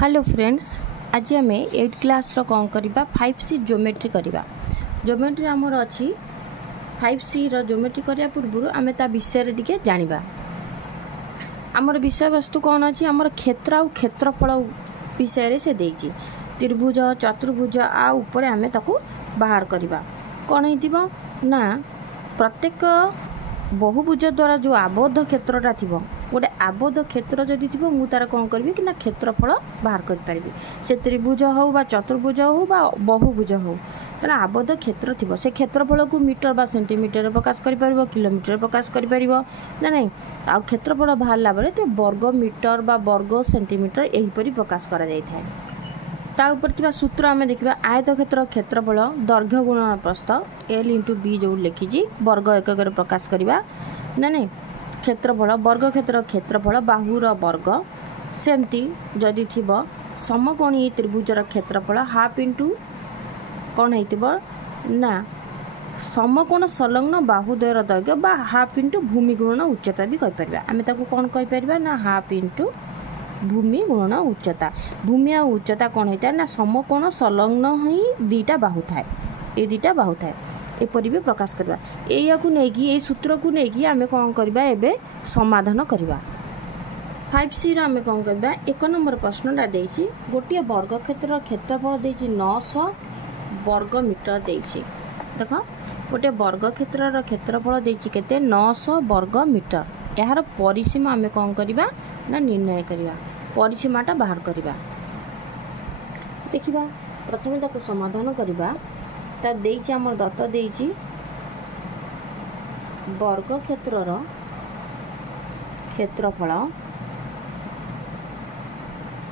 Hello friends, आज आम 8 class कौन करवा 5C ज्योमेट्री करवा। ज्योमेट्री आमर अच्छी 5C ज्योमेट्री करने पूर्व आम ता विषय टे जाना। आमर विषय वस्तु कौन अच्छी आमर क्षेत्र आ क्षेत्रफल विषय से देती त्रिभुज चतुर्भुज आ ऊपर आम ताकू बाहर करवा। कौन हो ना प्रत्येक बहुभुज द्वारा जो आबद्ध क्षेत्रटा थी गोटे आबद्ध क्षेत्र जदि थी मु तार कौन करी कि क्षेत्रफल बाहर करि से त्रिभुज हो बा चतुर्भुज हो बा बहुभुज हो तार आबद्ध क्षेत्र थी से क्षेत्रफल को मीटर बा सेंटीमीटर प्रकाश कर किलोमीटर प्रकाश कर ना नहीं आ क्षेत्रफल बाहरला बेले तो वर्ग मीटर बा वर्ग सेंटीमीटर यहीपरी प्रकाश करा जाय थाए। ता ऊपर थिबा सूत्र आमे देखिबा आयतक्षेत्र क्षेत्रफल दैर्घ्य गुणन प्रस्थ L × B जो लिखी वर्ग एकक प्रकाश करवा ना नहीं क्षेत्रफल वर्ग क्षेत्र क्षेत्रफल बाहुर वर्ग सेमती जदि थी समकोणी त्रिभुजर क्षेत्रफल हाफ इंटू कौन हो ना समकोण संलग्न बाहुद्वयर दैर्घ्य बा हाफ इंटू भूमि गुणन उच्चता भी कहीपर आम कौन कहीपर ना हाफ इंटू भूमि गुणन उच्चता। भूमि आ उच्चता कौन होता है ना समकोण संलग्न ही दीटा बाहु थाए ये दीटा बाहु थाए एपरी भी प्रकाश करवा। या सूत्र को लेकिन आम कौन करवा एबे समाधान करवा। 5C आम कौन करवा 1 नंबर प्रश्नटा देछि गोटे वर्ग क्षेत्र क्षेत्रफल देछि 900 वर्ग मीटर देछि। देख गोटे वर्ग क्षेत्र क्षेत्रफल देछि केते 900 वर्ग मीटर। यार परिसीमा आम कौन करवा ना निर्णय करवा परिसीमाटा बाहर करवा। देखिबा प्रथमे ताको समाधान करवा ता देछि हमर दत्त देछि वर्ग क्षेत्रर क्षेत्रफल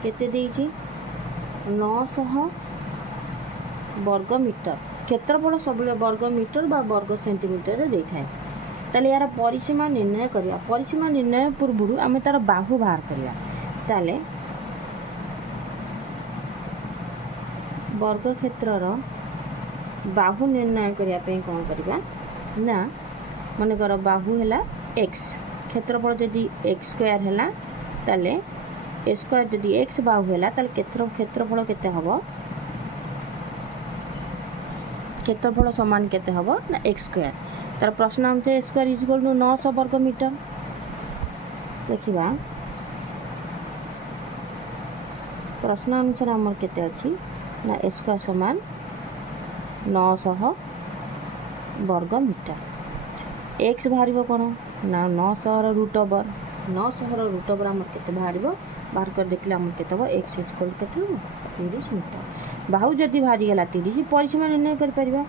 केते देछि 900 वर्ग मीटर। क्षेत्रफल सब वर्ग मीटर बा वर्ग सेंटीमीटर दे थाए ताले यार परिसीमा निर्णय करवा। परिसीमा निर्णय पूर्व आम तार बाहु बाहर करवा ताले वर्ग क्षेत्रर बाहु निर्णय करने कौन करवा ना मन कर बाहु है x क्षेत्रफल जदि x स्क्वायर है ताले a स्क्वायर जदि x बाहु है ताले क्षेत्रफल केते हबो क्षेत्रफल समान केते हबो ना x स्क्वायर। तार प्रश्न हमसे स्क्वायर इज इक्वल टू 900 वर्ग मीटर। देखिबा प्रश्न अनुसार हमर केते अछि ना स्क्वायर समान 900 वर्ग मीटर। एक्स बाहर कौन ना 900 रूट ओवर 900 रूट ओवर आम के बाहर कर देखले आम के एक्स इक्वल के 30 मीटर। बाहु जदि बाहरी गला 30 परिसीमा निर्णय कर परिबा।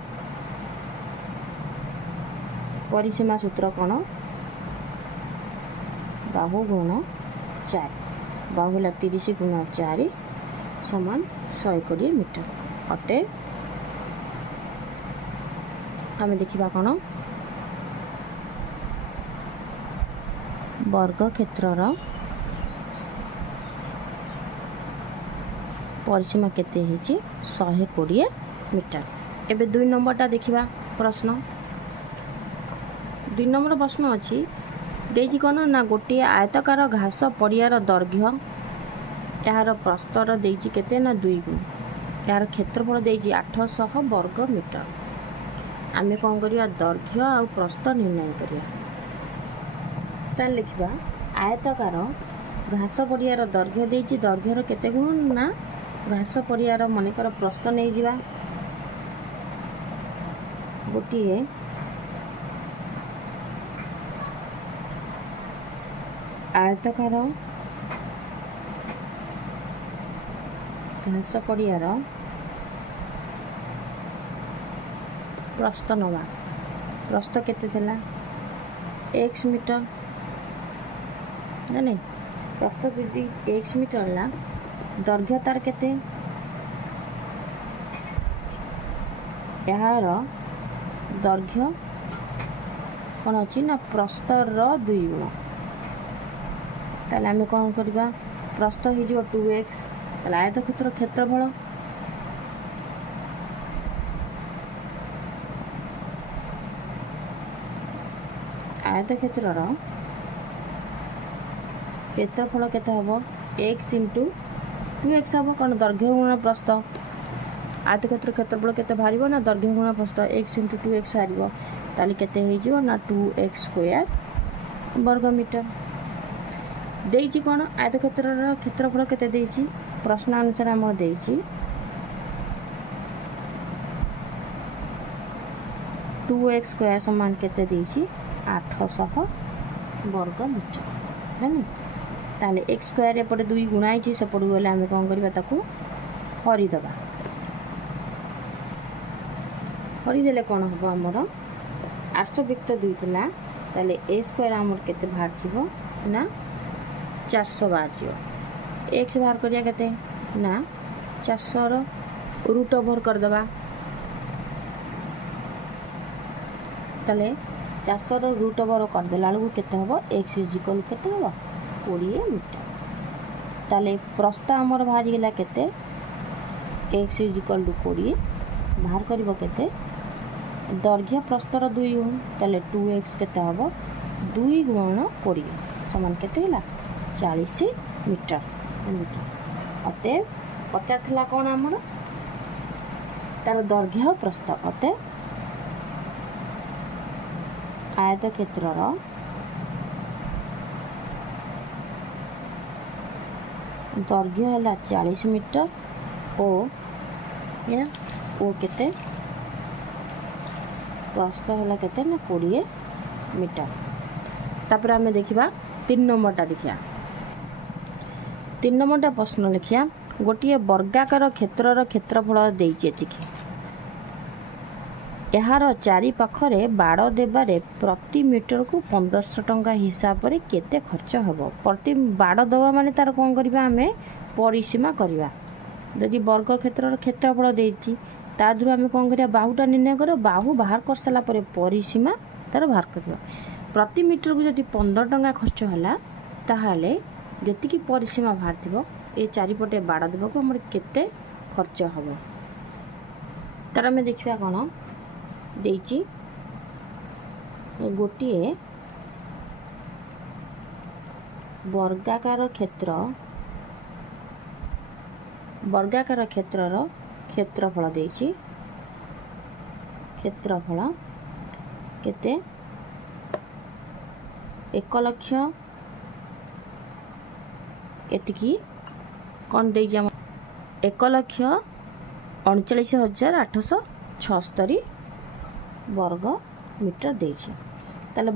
परिसीमा सूत्र कौन बाहु गुण 4 बाहु है 30 गुण 4 समान 120 मीटर अटे। आम देखा कौन वर्ग क्षेत्रर परिसीमा केते होची 120 मीटर। एबे 2 नंबरटा देखिबा प्रश्न 2 नंबर प्रश्न अच्छी देजी कौन ना गोटे आयतकार घास पड़ियार दैर्घ्य यार प्रस्तर देजी केते ना 2 गुण यार क्षेत्रफल देजी 800 वर्ग मीटर। आम कौन करवा दैर्घ्य आ प्रस्थ निर्णय करवा तार लिखा आयतकार घास पड़ियार दैर्घ्य देजी दैर्घ्यर केते गुण ना घास पड़ियार मनकर प्रस्थ नहीं जिबा गोटे आयतकार घास पड़ियार प्रस्थ नवा प्रस्थ केते देला x मीटर ना नहीं प्रस्थ यदि x मीटर ला दैर्घ्य तार केते यार दैर्घ्य कौन अच्छी ना प्रस्तर 2 गुण ताले आम कौन करवा प्रस्थ हो 2x ताले आयतक्षेत्र क्षेत्रफल आयतक्षेत्र क्षेत्रफल केते हबो x इंटू 2x हम कौन दैर्घ्य गुणन प्रस्थ आयतक्षेत्र क्षेत्रफल केते बाहर ना दैर्घ्य गुणन प्रस्थ x × 2x बाहर ताली केते हे जिवो ना 2x² वर्ग मीटर देइछि कोन आयतक्षेत्रर क्षेत्रफल केते देइछि प्रश्न अनुसार हम देइछि 2x² समान केते देइछि 800 वर्ग मीटर जानि ताले x² एपटे 2 गुणा हिची सेपट गले आमे कोन करबा ताकू हरि दबा हरि देले कोन हबो हमर 800 व्यक्त 2 थिला ताले a² हमर केते बाहर जिवो ना 400 बाहर जिवो x बाहर करिया केते ना 400 रो रूट ओवर कर दबा ताले 400 रो रूट ओवर कर देला लगु केते हबो x इक्वल केते हबो 20 मीटर ताले प्रस्थ हमर बाहर गेला केते x इक्वल 20 बाहर करबो केते दैर्घ्य प्रस्थर 2 गुण ताले 2x केते हबो 2 गुणन 20 समान केते हला 40 मीटर अते पचार थला कोन हमर तार दैर्घ्य प्रस्थ अते आयत क्षेत्रर दैर्घ्य हला 40 मीटर ओ केते प्रस्थ हला केते ना 20 मीटर तापर हमें देखिबा 3 नंबरटा देखिया 3 नंबरटा प्रश्न लिखिया गोटिए वर्गाकार क्षेत्रर क्षेत्रफल देइछि एतिकी यार चारि पाखरे बाड़ देबारे प्रति मीटर को 1500 टंका हिसाब रे केते खर्च हबो प्रति बाड़ दवा माने तार कोन करबा हमें परिसीमा करबा यदि वर्ग क्षेत्रर क्षेत्रफल देइछि ता दुरु हमें कोन करिया बाहुटा निर्णय करो बाहु बाहर कर सला परे परिसीमा तार बाहर करबा प्रति मीटर को यदि 15 टंका खर्च हला ताहाले जेतिकी परिसीमा बाहर थिबो ए चारिपटे बाड़ देबा को हमर केते खर्च हबो तार हमें देखिबा कोन देइछि गोटिए वर्गाकार क्षेत्रर क्षेत्रफल देइछि क्षेत्रफल केते 1 लाख एतिकी कोन देइछि 1,39,876 वर्ग मीटर देइछि ताले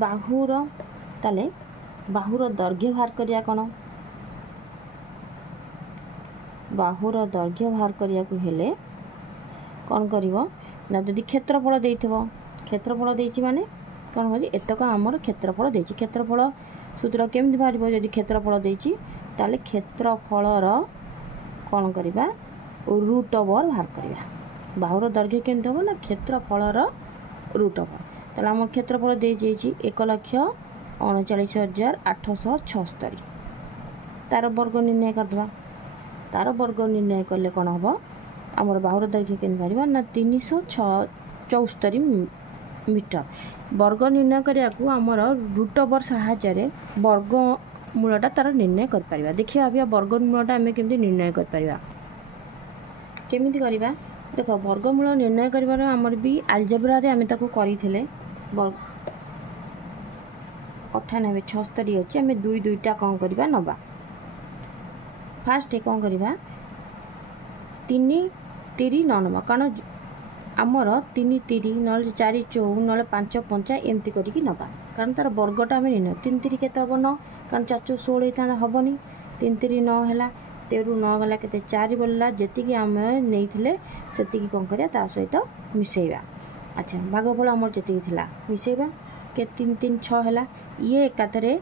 बाहुर दैर्घ्य बाहर करिया कोन बाहुर दैर्घ्य बाहर करिया को हेले कोन करिवो ना जदि क्षेत्रफल देइथिबो क्षेत्रफल देइछि माने कोन होजी एतक हमर क्षेत्रफल देइछि क्षेत्रफल सूत्र केमि बाहरिबो जदि क्षेत्रफल देइछि ताले क्षेत्रफलर कोन करिबा रूट ओवर बाहर करिया बाहुर दैर्घ्य केमि देबो ना क्षेत्रफलर रूट ओवर ताले हमर क्षेत्रफल देइ जेछि 1,39,876 तार वर्ग निर्णय करदबा तार वर्ग निर्णय करले कोन हबो हमर बाहुर दैर्घ्य केन बारिबा ना 374 मीटर वर्ग निर्णय करिया को हमर रूट ओवर सहायता रे वर्ग मूलटा तार निर्णय कर परिबा देखिया अबिया वर्ग मूलटा हमें केमि निर्णय कर परिबा केमिति करिबा देखो वर्गमूल निर्णय करिबार हमर भी अलजेब्रा रे हमें ताको करिथिले 98 76 अछि हमें दुई दुईटा कोन करिबा नबा फास्ट कोन करिबा 3 3 9 नबा कारण हमर 3 3 नल 4 4 नल 5 5 एमती करिकि नबा कारण तार वर्गटा हमें निर्णय 3 3 केते हबो न कारण 4 4 16 हेता हबनी 3 3 9 हला तेरु 9 गला केते 4 बोलला जेतिकी हमें नेइथिले सेतिकी कोन करिया ता सहित मिसेइबा अच्छा भागफल हमर जेतिकी थिला मिसेइबा के 3 3 6 हला ये एकातरे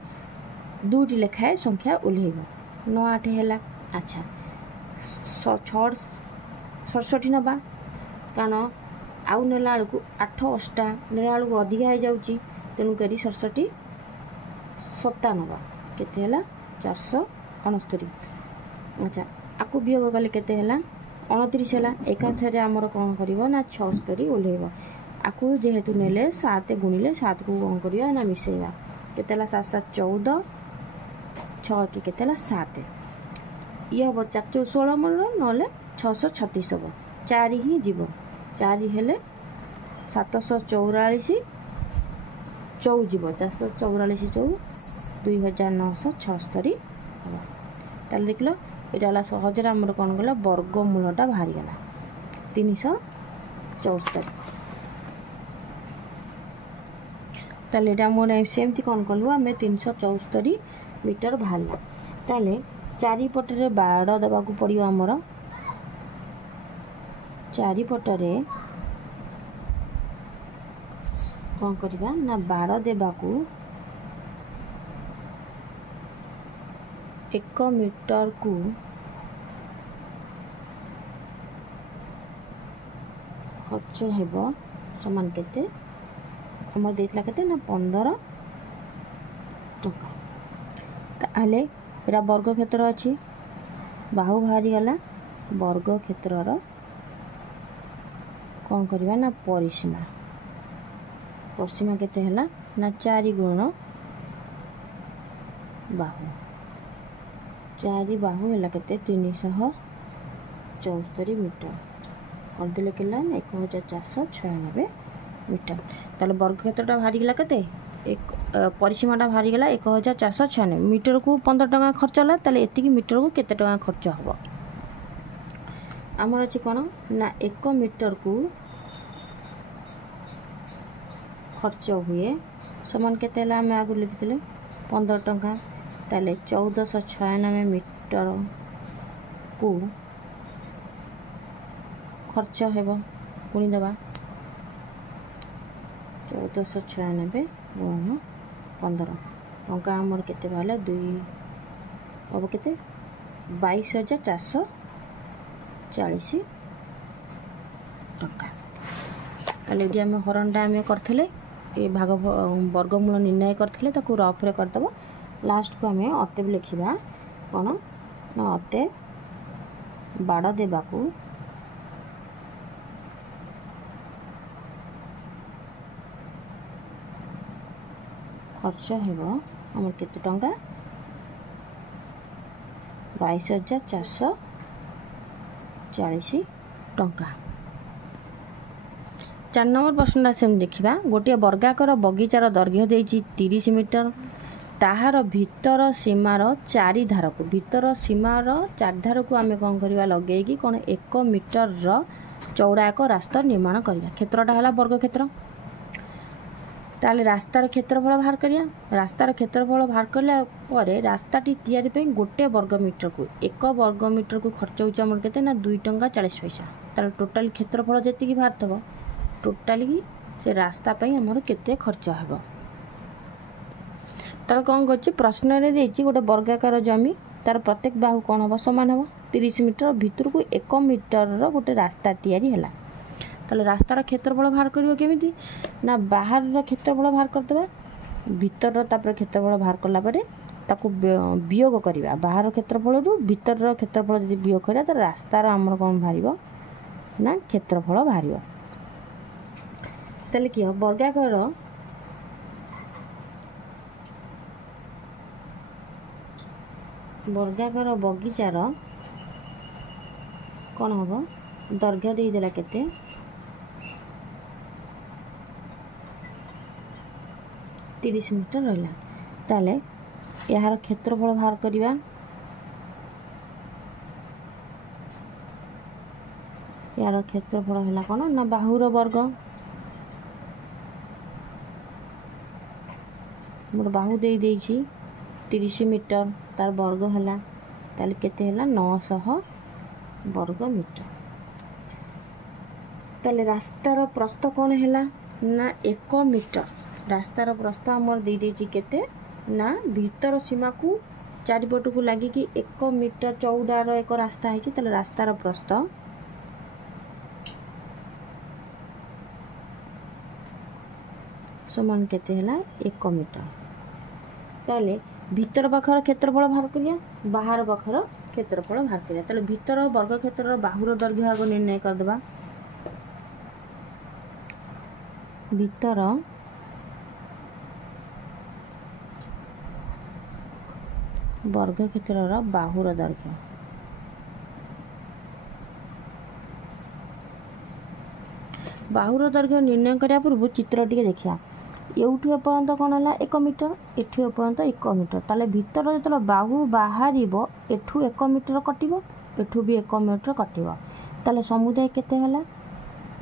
दुटी लेखाए संख्या उल्हेइबो 9 8 हला अच्छा 6 67 नबा कारण आउ नेला को 8 8 नेला को अधिक हो जाउची तेनु करी 67 7 नबा केते हला 469 अच्छा आकु वियोग गले केते हला 29 हला एकाथरे हमर कोन करिवो ना 76 ओलेइबो आकु जेहेतु नेले 7 गुणिले 7 को कोन करियो ना मिसेइबा केते हला 7 7 14 6 की केते हला 7 ये हम 4 16 मन ना 636 हम 4 ही जीव 4 हेले 744 चौ जीव 444 चौ 2976 हम ताल देख लो यहाँ सहजरे आमर कौन गला वर्गमूलटा बाहरी गला 374 ताल मोर सेमती कौन कलु आम 374 मीटर बाहर ताले चारिपटे बाड़ देवा पड़ो आमर चारिपटे कौन करवा ना बाड़ देवाकू 1 मीटर को खर्च हेबो समान केते हमर देतला केते ना 15 टका ताले एरा वर्ग क्षेत्र अछि बाहु बाहरी गला वर्ग क्षेत्र रो कौन करवा ना परिसीमा परिसीमा केते हला ना 4 गुण बाहु 4 बाहु है केते 374 मीटर करदे के 1496 मीटर ताले वर्ग क्षेत्रटा बाहरी गला केते एक परिसीमाटा बाहरी गला 1496 मीटर को 15 टका खर्च होला ताले एतिकी मीटर को केते टका खर्च हबो हमर अछि कोन ना 1 मीटर को खर्च हुए समान केते हला हम आगु लिखिले 15 टका ताले 1496 मीटर को खर्च हेबो पुणी देवा 1496 गुण 15 टंका आमर केते बाला 2 अब केते 22440 टंका ताले एडी हम हरणटा हम करथले ए भाग वर्गमूल निर्णय करथले ताकू रफ रे करदबो लास्ट को हमें अते लिखा कौन ना अते बाड़ देवाकू खर्च हेबो हमर केते टंका 22440 टंका 4 नंबर प्रश्नटा सेम देखा गोटे वर्गाकार बगीचार दैर्घ्य देछि 30 मीटर ताहार भीतर सीमार 4 धार को भीतर सीमार 4 धार को आम कौन करवा लगे कौन 1 मीटर चौड़ा एक रास्ता निर्माण करवा क्षेत्रटा है वर्ग क्षेत्र ताले रास्तार क्षेत्रफल बाहर करिया रास्तार क्षेत्रफल बाहर कला रास्ताटी तैयारी पे गोटे वर्ग मीटर को 1 वर्ग मीटर को खर्च होता आम के ना 2 टंका 40 पैसा ताले टोटाल क्षेत्रफल जी बाहर थब टोटाली से रास्ता आमर केते खर्च हेबो तार कौन कर प्रश्न गोटे वर्गाकार जमी तार प्रत्येक बाहु कौन हम सामान हम 30 मीटर भितर को 1 मीटर गोटे रास्ता तैयारी है ताले रास्तार क्षेत्रफल बाहर करियो केमिति ना बाहर क्षेत्रफल बाहर करदेबा भीतर तापर क्षेत्रफल बाहर कला परे ताकू वियोग करिबा बाहर क्षेत्रफल रु भीतर क्षेत्रफल जदि वियोग करिया त रास्तार हमर कोन भारिबो ना क्षेत्रफल भारिबो ताले कि वर्गाकार वर्गाकार बगीचार कौन हम दैर्घ्य देदेला केते 30 मीटर रहा ताले यार क्षेत्रफल बाहर करवा यार क्षेत्रफल है कौन ना बाहुर वर्ग मोर बाहु दे देछि 30 मीटर तार वर्ग है ताले केते है 900 वर्ग मीटर ताले रास्तार प्रस्थ कौन है ना 1 मीटर रास्तार प्रस्थ आमर दे देछि केते ना भीतर सीमा को चारिपट को लगी कि 1 मीटर चौड़ार एक रास्ता है ताले रास्तार प्रस्थ समान केते है 1 मीटर ताले भीतर पाखर क्षेत्रफल बाहर करिया बाहर पाखर क्षेत्रफल बाहर करिया ताले भीतर वर्ग क्षेत्र बाहुर दैर्घ्य आग निर्णय कर देबा भीतर वर्ग क्षेत्र बाहुर दैर्घ्य बाहुर दैर्घ्य निर्णय करने पूर्व चित्र टी देखा एठू एपर्यंत कौन है 1 मीटर एठू एपर्यंत 1 मीटर ताले भितर जो बाहु बाहर एठू 1 मीटर कटो एठू भी 1 मीटर कटो ताले समुदाय केते हला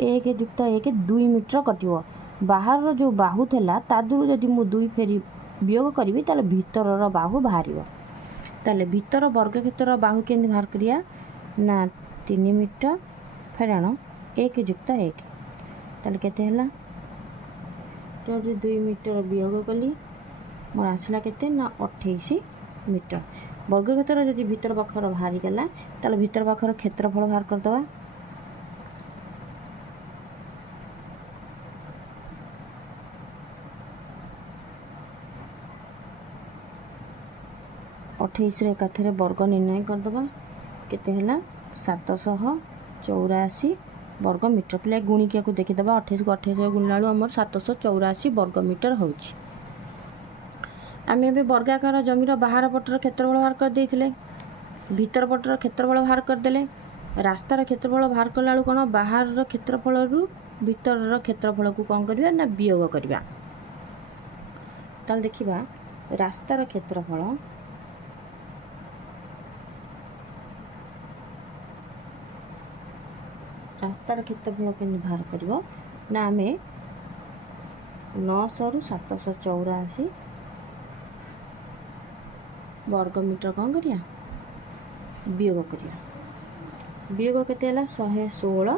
1 युक्त 1 2 मीटर कटो बाहर जो बाहु थेला तादुरु जदि मु 2 फेरी वियोग करी ताले भितर बाहु बाहर ताले भितर वर्ग क्षेत्र बाहु के बाहर करिया ना 3 मीटर फेराण 1 युक्त 1 ताले केते हला तो 2 मीटर वियोग कली मोर आसला केते ना 28 मीटर वर्ग क्षेत्र जदि भितर पाखर बाहरी गला ताले भितर पाखर क्षेत्रफल बाहर कर दवा 28 रे एकाथरे वर्ग निर्णय कर दवा केते हला 784 वर्ग मीटर पे गुणिकिया को देखीदबा 28 को 28 गुणला आम 784 वर्ग मीटर होची आम ए वर्गाकार जमीर बाहर पटर क्षेत्रफल बाहर कर देथिले भीतर पटर क्षेत्रफल बाहर करदेले रास्तार क्षेत्रफल बाहर कला कौन बाहर क्षेत्रफल रु भीतर क्षेत्रफल को कौन करवा ना वियोग करवा ताल देखिबा रास्तार क्षेत्रफल रास्तार क्षेत्रफल के बाहर करिवो ना आम 900 रु 784 वर्ग मीटर कौन करिया वियोग करिया वियोग केते 116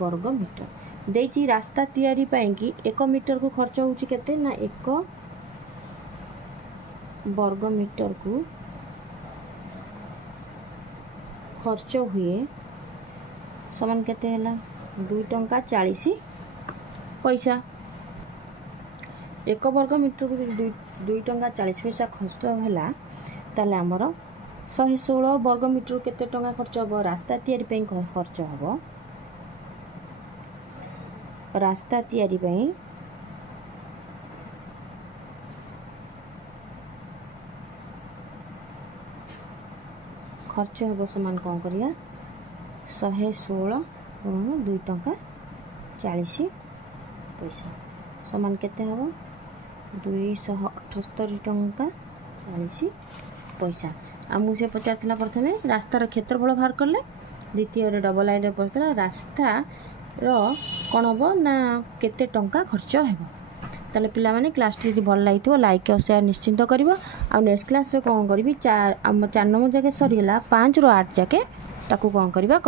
वर्ग मीटर देची रास्ता तैयारी कि 1 मीटर को खर्च होची केते ना 1 वर्ग मीटर को खर्च हुए समान केते हला 2 टंका 40 पैसा 1 वर्ग मीटर को 2 टंका 40 पैसा खर्च हला ताले हमर 116 वर्ग मीटर केते टंका खर्च हो रास्ता तैयारी पई खर्च हो रास्ता तैयारी पई खर्च हो समान कौन करिया 116 2 टंका 40 पैसा समान केते हो 278 टंका 40 पैसा आमको से पचार प्रथम रास्तार क्षेत्रफल बाहर कले द्वितीय डबल लाइन पड़ता रास्ता कौन हम ना केते टंका खर्च हो ताले पिला माने क्लास टी भल लगी लाइक और शेयर निश्चिंत कर नेक्स्ट क्लास रे कौन करी 4 नंबर जगह सरीगला 5 ରୁ 8 जाके ताकू कौन करवा